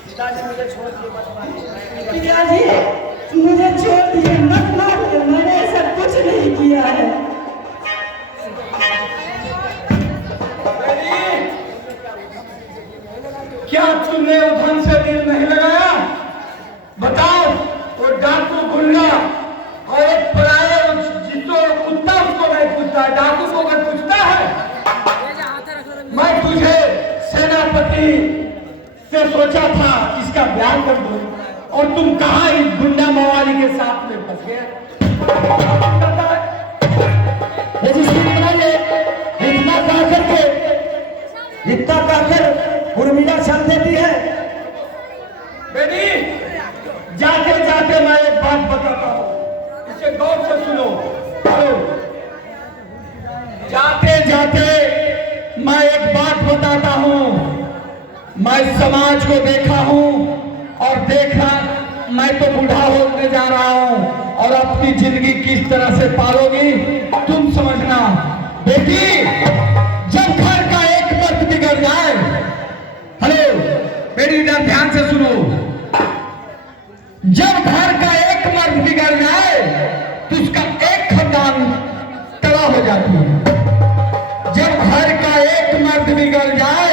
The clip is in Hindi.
पिताजी मुझे छोड़ दिए, मत मारिए, मैंने ऐसा कुछ नहीं किया है। क्या तुमने उधन से दिल नहीं लगाया? बताओ, वो डाकू गुंडा और एक पराया जिसको कुत्ता उसको नहीं पूछता, डाकू को अगर पूछता है। मैं तुझे सेनापति से सोचा था इसका ब्याह कर दूं, और तुम कहां इस गुंडा मवाली के साथ में फंस गए। इतना कहकर उर्मिला चल देती है। बेटी, जाते जाते मैं एक बात बताता हूं, इसे गौर से सुनो। जाते जाते मैं एक बात बताता हूं। मैं समाज को देखा हूं और देखा, मैं तो बूढ़ा होने जा रहा हूं और अपनी जिंदगी किस तरह से पालोगी तुम समझना। बेटी, जब घर का एक मर्द बिगड़ जाए, हेलो मेरी इधर ध्यान से सुनो, जब घर का एक मर्द बिगड़ जाए तो उसका एक खानदान तबाह हो जाती है। जब घर का एक मर्द बिगड़ जाए